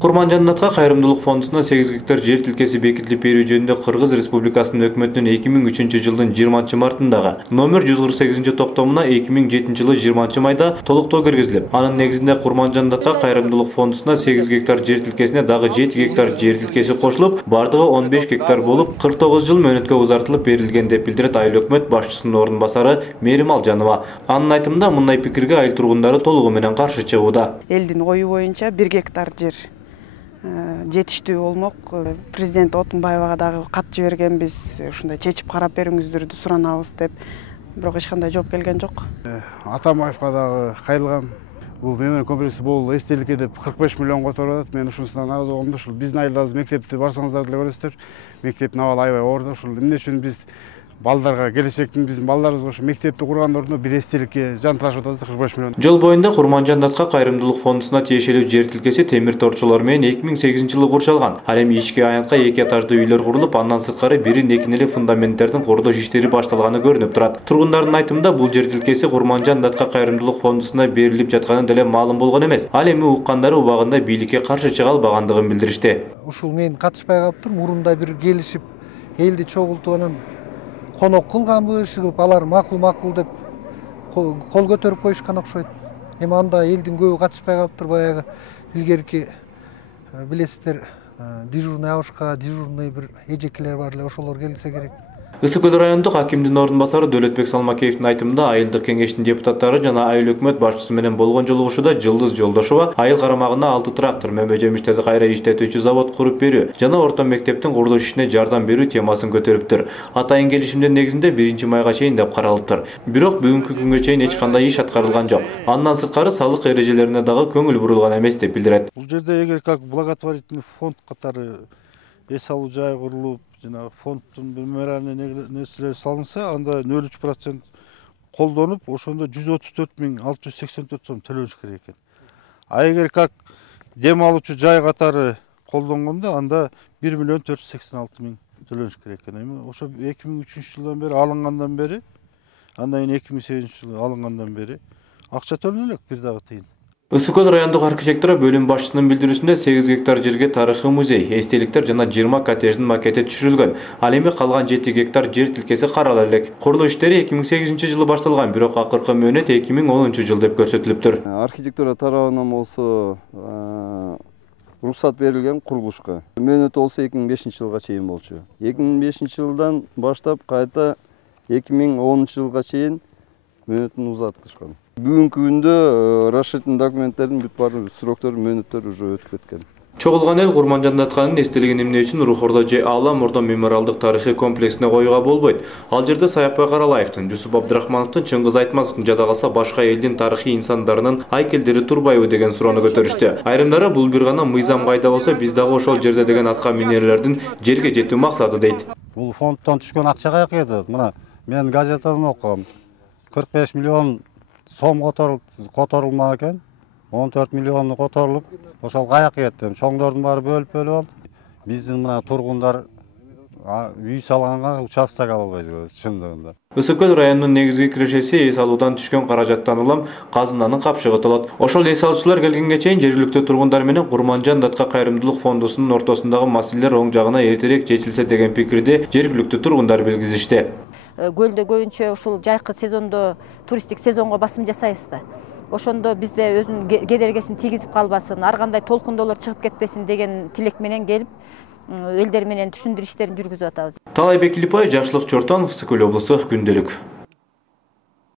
Курманжандатка кайрымдуулук фондусуна 8 гектар жер тилкеси бекитилип берүү жөнүндө Кыргыз Республикасынын өкмөтүнүн 2003-жылдын 20 мартындагы номер 148-токтомуна 2007-жылы 20 майда толуктоо киргизилип, анын негизинде Курманжандатка кайрымдуулук фондусуна 8 гектар жер тилкесине дагы 7 гектар жер тилкеси кошулуп, бардыгы 15 гектар болуп, 49 жыл мөөнөткө узартылып берилген деп билдирет айыл өкмөт башчысынын орун басары Мерим Алжанова. Анын айтымында мындай пикирге айыл тургундары толугу менен каршы чыгууда. Элдин ою боюнча 1 гектар жер жетиштүү болмок. Президент Отунбаевага дагы кат жибергенбиз, ушундай чечип карап бериңиздерди суранабыз деп. Бирок эч кандай жооп келген жок. Атамбаевга дагы кайрылган бул мемориал комплекси болду эстеликке деп 45 миллион которуп атат. Мен ушунусунан нааразы болдум. Ушул биздин айылдагы мектепти барсаңыздар деле көрөсүздөр. Мектептин абалы аябай оор. Ушул эмне үчүн биз балдарга келечектин биздин балдарыбызга ушу мектепти курган ордуна бир эстеликке жантырашып атабыз 45 миллион. Жол боюнда Курманжандатка кайрымдуулук фондусуна тиешелүү жер тилкеси темир торчолор менен 2008-жылы курчалган. Ал эми ички аянтка 2 этаждуу үйлөр курулуп, андан сырткары бирин экин эле фундаменттердин курулуш иштери башталганы көрүнүп турат. Тургундардын айтымында бул жер тилкеси Курманжандатка кайрымдуулук фондусуна берилип жатканы деле маалым болгон эмес. Ал эми уккандары убагында бийликке каршы чыга албагандыгын билдиришти. Ушул мен катышпай калыптыр, мурунда бир келишип, элди чогултуп анан конок кылганбы, иши алар макул деп кол көтөрүп коюшкан окшойт. Эми анда элдин көбү катышпай калыптыр, баягы илгерки билесиздер, дежурный абышка, дежурный бир эжекелер бар эле, ошолор келсе керек. Ысык Көл райондук акимдин орун басары Дөлөтбек Салмакеевдин айтымында айылдык кеңештин депутаттары жана айыл өкмөт башчысы менен болгон жолугушууда Жылдыз Жолдошова айыл карамагына 6 трактор, мөмө жемиштерди кайра иштетүүчү завод куруп берүү жана орто мектептин курулуш ишине жардам берүү темасын көтөрүптүр. Атайын келишимдин негизинде 1-майга чейин деп каралыптыр. Бирок бүгүнкү күнгө чейин эч кандай иш аткарылган жок. Андан сырткары салык эрежелерине дагы көңүл бурулган эмес деп билдирет. Бул жерде эгер как благотворительный фонд катары эс алуу жай курулуп, жана фонддун мемориальный нерселер салынса, анда 0,3% колдонуп, ошондо 134.684 сом төлөнүш керек экен. А эгер как дем алуучу жай катары колдонгондо, анда 1.486.000 төлөнүш керек экен. Эми ошо 2003-жылдан бери алынгандан бери, андан кийин 2008-жылы алынгандан бери акча төлөнө элек бир дагы тыйын. Ысык Көл райондук архитектура бөлүм башчысынын билдирүүсүндө 8 гектар жерге тарыхый музей, эстеликтер жана 20 коттедждин макети түшүрүлгөн. Ал эми калган 7 гектар жер тилкеси карала элек. Курулуш иштери 2008-жылы башталган, бирок акыркы мөөнөт 2010-жыл деп көрсөтүлүптүр. Архитектура тарабынан болсо уруксат берилген курулушка. Мөөнөтү болсо 2005-жылга чейин болчу. 2005-жылдан баштап кайта 2010-жылга чейин мөөнөтүн узартышкан. Бүгүнкү күндө расчеттин документтердин бүт баардык сроктор, мөөнөттөр уже өтүп кеткен. Чогулган эл Курманжандатканын эстелигин эмне үчүн Рухордо же Ала Мурда мемориалдык тарыхый комплексине коюуга болбойт. Ал жерде Саякбай Каралаевдин, Жусуп Абдрахмановдун, Чыңгыз Айтматовдун жада калса башка элдин тарыхый инсандарынын айкелдери турбайбы деген суроону көтөрүштү. Айрымдары бул бир гана мыйзам кайда болсо, биз дагы ошол жерде деген атка минерлердин жерге жетүү максаты дейт. Бул фонддон түшкөн акча каяка кетет? Мына мен газетадан окугам. 45 миллион сом которулмак экен. 14 миллиону которулуп, ошол каяка кетти? Чоңдордун баары бөлүп алды. Биздин мына тургундар үй салганга участок ала албайт чындыгында. Ысык Көл районунун негизги кирешеси эс алуудан түшкөн каражаттан улам казынанын капшыгы болот. Ошол эс алуучулар келгенге чейин жергиликтүү тургундар менен Курманжандатка кайрымдуулук фондусунун ортосундагы маселелер оң жагына эртерээк чечилсе деген пикирди жергиликтүү тургундар билгизишти. Көлдө көбүнчө ушул жайкы сезондо туристтик сезонго басым жасайбыз да. Ошондо бизде өзүнүн кедергесин тийгизип калбасын, ар кандай толкундоолор чыгып кетпесин деген тилек менен келип, элдер менен түшүндүрүү иштерин жүргүзүп атабыз. Талайбек Илипбаев, Жакшылык Чортонов, Ысык Көл облусу, Күндөлүк.